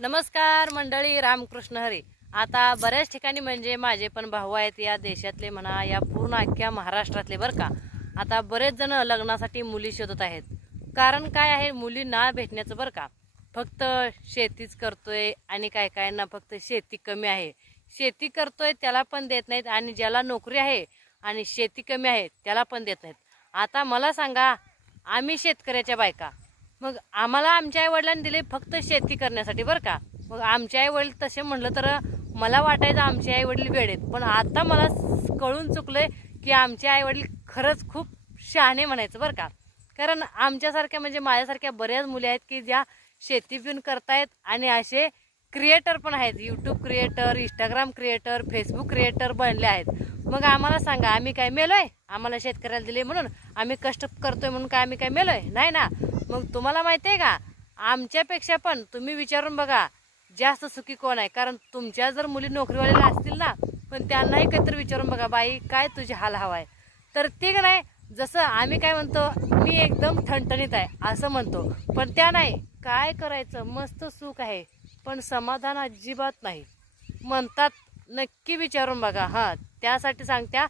नमस्कार मंडळी रामकृष्ण हरी. आता बऱ्याच ठिकाणी म्हणजे माझे पण भाऊ आहेत या देशातले म्हणा या पूर्ण अख्ख्या महाराष्ट्रातले बरं का. आता बरेच जण लग्नासाठी मुली शोधत आहेत. कारण काय आहे मुली ना भेटण्याचं बरं का. फक्त शेतीच करतोय आणि काय काय ना फक्त शेती कमी आहे. शेती करतोय त्याला पण देत नाहीत आणि ज्याला नोकरी आहे आणि शेती कमी आहे त्याला पण देत नाहीत. आता मला सांगा आम्ही शेतकऱ्याच्या बायका. मग आम्हाला आमच्या आईवडिलांनी दिले फक्त शेती करण्यासाठी बरं का? मग आमचे आईवडील तसे म्हणलं तर मला वाटायचं आमचे आईवडील वेळेत पण आता मला कळून चुकलंय की आमचे आईवडील खरंच खूप शहाणे म्हणायचं बरं का? कारण आमच्यासारख्या म्हणजे माझ्यासारख्या बऱ्याच मुली आहेत की ज्या शेती पण करतायत आणि असे क्रिएटर पण आहेत. YouTube creator Instagram creator Facebook creator बनले आहेत. मग आम्हाला सांगा आम्ही काय मेलोय? आम्हाला शेतकऱ्याला दिले म्हणून? आम्ही कष्ट करतोय म्हणून काय आम्ही काय मेलोय? नाही ना. मग तुम्हाला माहिती आहे का? आमच्यापेक्षा पण तुम्ही विचारून बघा जास्त सुखी कोण आहे? कारण तुमच्या जर मुली नोकरीवालेल्या असतील ना पण त्यांनाही काहीतरी विचारून बघा बाई काय तुझी हाल हवा आहे तर ते का नाही जसं आम्ही काय म्हणतो मी एकदम ठणठणीत आहे असं म्हणतो. पण त्या नाही काय करायचं? मस्त सुख आहे पण समाधान अजिबात नाही. म्हणतात नक्की विचारून बघा. हां त्यासाठी सांगत्या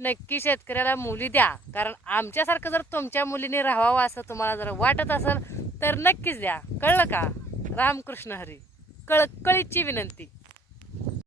नक्की शेतकऱ्याला मुली द्या. कारण आमच्यासारखं जर तुमच्या मुलीने राहावं असं तुम्हाला जर वाटत असेल तर नक्कीच द्या. कळलं का? रामकृष्ण हरी. कळकळीची विनंती.